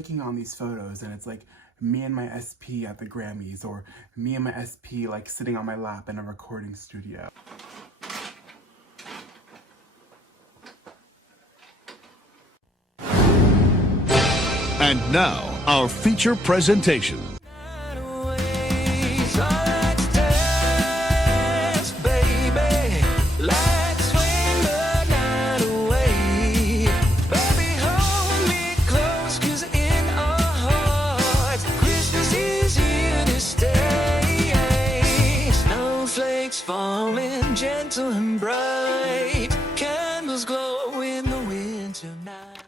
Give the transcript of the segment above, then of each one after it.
clicking on these photos and it's like me and my SP at the Grammys, or me and my SP like sitting on my lap in a recording studio. And now, our feature presentation. Falling gentle and bright, candles glow in the winter night.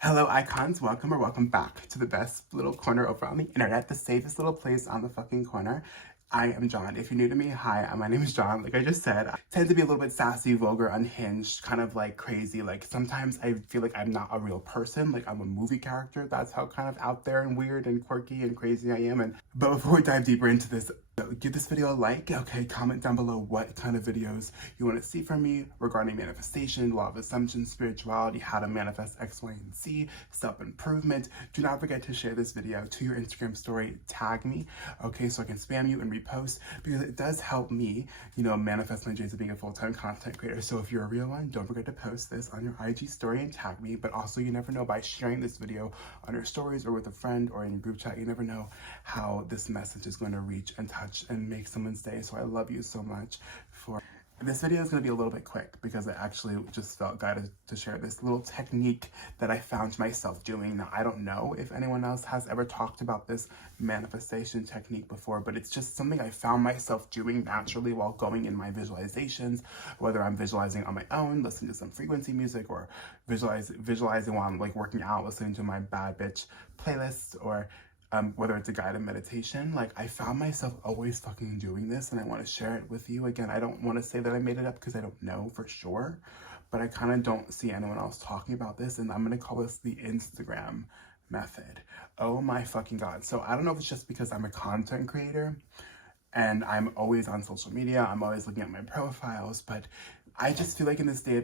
Hello icons, welcome back to the best little corner over on the internet, the safest little place on the fucking corner. I am John. If you're new to me, hi, my name is John. Like I just said, I tend to be a little bit sassy, vulgar, unhinged, kind of like crazy. Like sometimes I feel like I'm not a real person, like I'm a movie character. That's how kind of out there and weird and quirky and crazy I am. But before we dive deeper into this, give this video a like, okay? Comment down below what kind of videos you want to see from me regarding manifestation, law of assumption, spirituality, how to manifest X, Y, and Z, self-improvement. Do not forget to share this video to your Instagram story, tag me, okay, so I can spam you and repost, because it does help me, you know, manifest my dreams of being a full-time content creator. So if you're a real one, don't forget to post this on your IG story and tag me. But also, you never know, by sharing this video on your stories or with a friend or in your group chat, you never know how this message is going to reach and touch and make someone's day. So I love you so much for this video. Is going to be a little bit quick because I actually just felt guided to share this little technique that I found myself doing. Now, I don't know if anyone else has ever talked about this manifestation technique before, but it's just something I found myself doing naturally while going in my visualizations, whether I'm visualizing on my own, listening to some frequency music, or visualizing while I'm like working out, listening to my bad bitch playlists, or whether it's a guided meditation. Like I found myself always fucking doing this, and I want to share it with you. Again, I don't want to say that I made it up because I don't know for sure, but I kind of don't see anyone else talking about this, and I'm going to call this the Instagram method. Oh my fucking God. So I don't know if it's just because I'm a content creator and I'm always on social media, I'm always looking at my profiles, but I just feel like in this day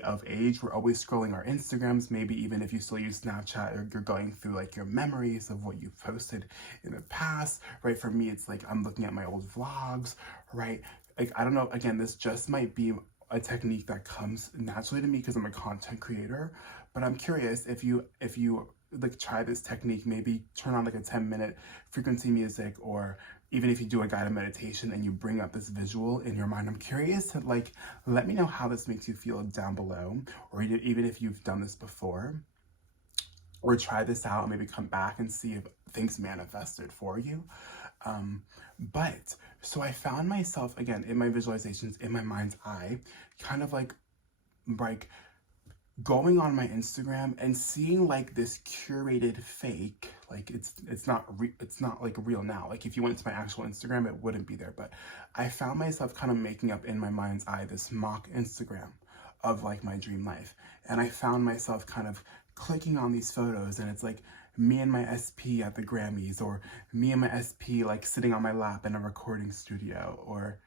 of age, we're always scrolling our Instagrams. Maybe even if you still use Snapchat, or you're going through like your memories of what you've posted in the past, right? For me, it's like I'm looking at my old vlogs, right? Like, I don't know, again, this just might be a technique that comes naturally to me because I'm a content creator, but I'm curious if you like try this technique, maybe turn on like a 10-minute frequency music, or even if you do a guided meditation and you bring up this visual in your mind. I'm curious to like, let me know how this makes you feel down below, or even if you've done this before, or try this out and maybe come back and see if things manifested for you. But so I found myself, again, in my visualizations, in my mind's eye, kind of like going on my Instagram and seeing like this curated fake, like it's not like real now. Like if you went to my actual Instagram, it wouldn't be there. But I found myself kind of making up in my mind's eye this mock Instagram of like my dream life. And I found myself kind of clicking on these photos and it's like me and my SP at the Grammys, or me and my SP like sitting on my lap in a recording studio, or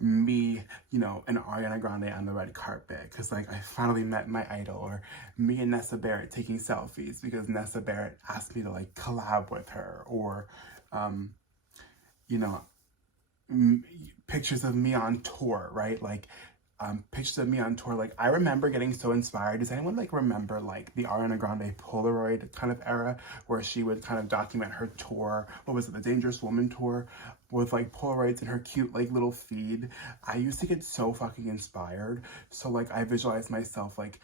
me, you know, and Ariana Grande on the red carpet because like I finally met my idol, or me and Nessa Barrett taking selfies because Nessa Barrett asked me to like collab with her, or you know, pictures of me on tour, right? Like pictures of me on tour. Like I remember getting so inspired. Does anyone like remember like the Ariana Grande Polaroid kind of era where she would kind of document her tour? What was it, the Dangerous Woman tour, with like Polaroids in her cute like little feed? I used to get so fucking inspired. So like I visualized myself like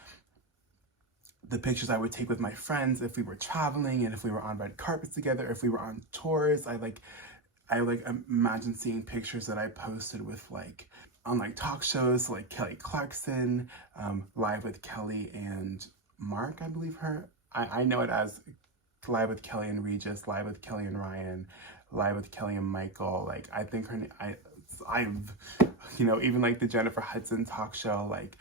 the pictures I would take with my friends if we were traveling, and if we were on red carpets together, if we were on tours. I imagine seeing pictures that I posted with like on like talk shows like Kelly Clarkson, Live with Kelly and Mark, I believe her. I know it as Live with Kelly and Regis, Live with Kelly and Ryan, Live with Kelly and Michael. Like I think her, I've, you know, even like the Jennifer Hudson talk show. Like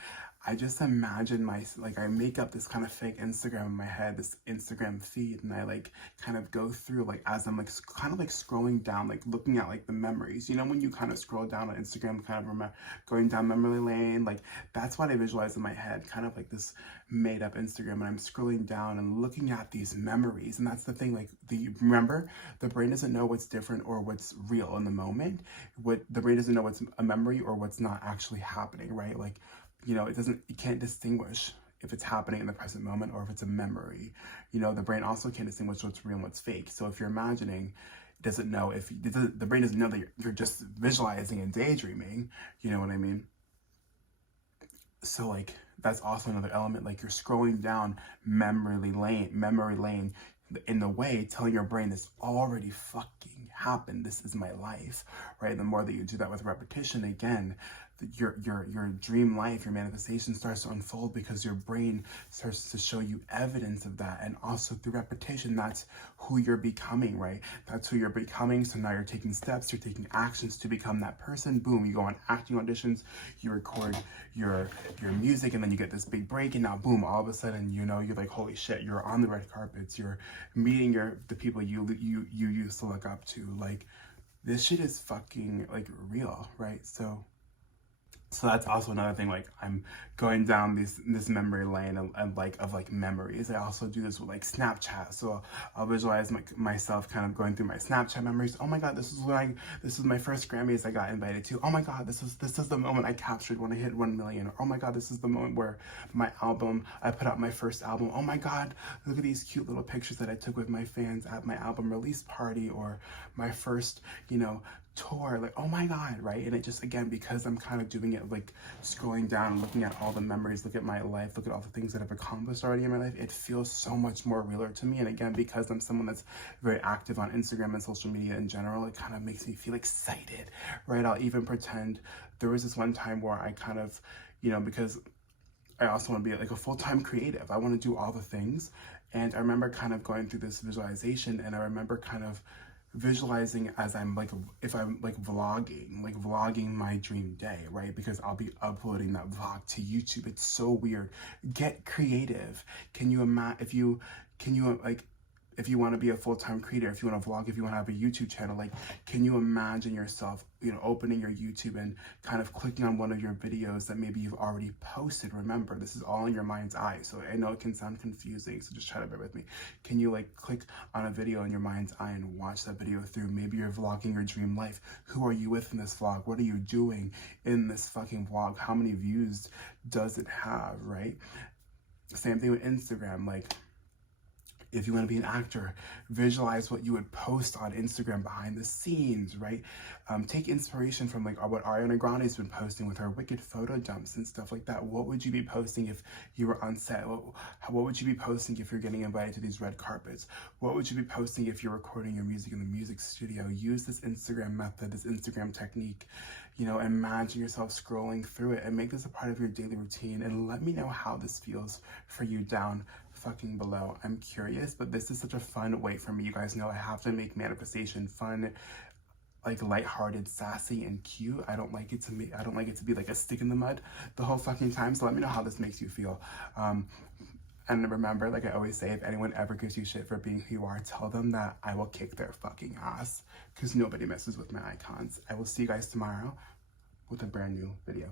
I just imagine like I make up this kind of fake Instagram in my head, this Instagram feed, and I like kind of go through like as I'm like kind of like scrolling down, like looking at like the memories. You know, when you kind of scroll down on Instagram, kind of remember going down memory lane, like that's what I visualize in my head, kind of like this made up Instagram, and I'm scrolling down and looking at these memories. And that's the thing, like remember, the brain doesn't know what's different or what's real in the moment. The brain doesn't know what's a memory or what's not actually happening, right? Like, you know, it can't distinguish if it's happening in the present moment or if it's a memory. You know, the brain also can't distinguish what's real and what's fake. So if you're imagining, it doesn't know if the brain doesn't know that you're just visualizing and daydreaming. You know what I mean? So like that's also another element. Like you're scrolling down memory lane in the way, telling your brain this already fucking happened. This is my life, right? The more that you do that with repetition, again, your dream life, your manifestation starts to unfold because your brain starts to show you evidence of that. And also through repetition, that's who you're becoming, right? That's who you're becoming. So now you're taking steps, you're taking actions to become that person. Boom, you go on acting auditions, you record your music, and then you get this big break, and now boom, all of a sudden, you know, you're like, holy shit, you're on the red carpets, you're meeting the people you used to look up to. Like, this shit is fucking like real, right? So that's also another thing. Like I'm going down this memory lane of memories. I also do this with like Snapchat. So I'll visualize myself kind of going through my Snapchat memories. Oh my god, this is my first Grammys I got invited to. Oh my god, this is the moment I captured when I hit 1 million. Or, oh my god, this is the moment where I put out my first album. Oh my god, look at these cute little pictures that I took with my fans at my album release party, or my first, you know, tour. Like, oh my god, right? And it just, again, because I'm kind of doing it like scrolling down and looking at all the memories, look at my life, look at all the things that I've accomplished already in my life, it feels so much more realer to me. And again, because I'm someone that's very active on Instagram and social media in general, it kind of makes me feel excited, right? I'll even pretend, there was this one time where I kind of, you know, because I also want to be like a full-time creative, I want to do all the things. And I remember kind of going through this visualization, and I remember kind of visualizing as I'm like, if I'm like vlogging my dream day, right? Because I'll be uploading that vlog to YouTube. It's so weird. Get creative. Can you imagine if you want to be a full-time creator, if you want to vlog, if you want to have a YouTube channel, like, can you imagine yourself, you know, opening your YouTube and kind of clicking on one of your videos that maybe you've already posted? Remember, this is all in your mind's eye, so I know it can sound confusing, so just try to bear with me. Can you like click on a video in your mind's eye and watch that video through? Maybe you're vlogging your dream life. Who are you with in this vlog? What are you doing in this fucking vlog? How many views does it have, right? Same thing with Instagram. Like, if you want to be an actor, visualize what you would post on Instagram behind the scenes, right? Take inspiration from like what Ariana Grande's been posting with her wicked photo dumps and stuff like that. What would you be posting if you were on set? What would you be posting if you're getting invited to these red carpets? What would you be posting if you're recording your music in the music studio? Use this Instagram method, this Instagram technique. You know, imagine yourself scrolling through it and make this a part of your daily routine, and let me know how this feels for you down fucking below. I'm curious, but this is such a fun way for me. You guys know I have to make manifestation fun, like lighthearted, sassy, and cute. I don't like it to be like a stick in the mud the whole fucking time. So let me know how this makes you feel. And remember, like I always say, if anyone ever gives you shit for being who you are, tell them that I will kick their fucking ass, because nobody messes with my icons. I will see you guys tomorrow with a brand new video.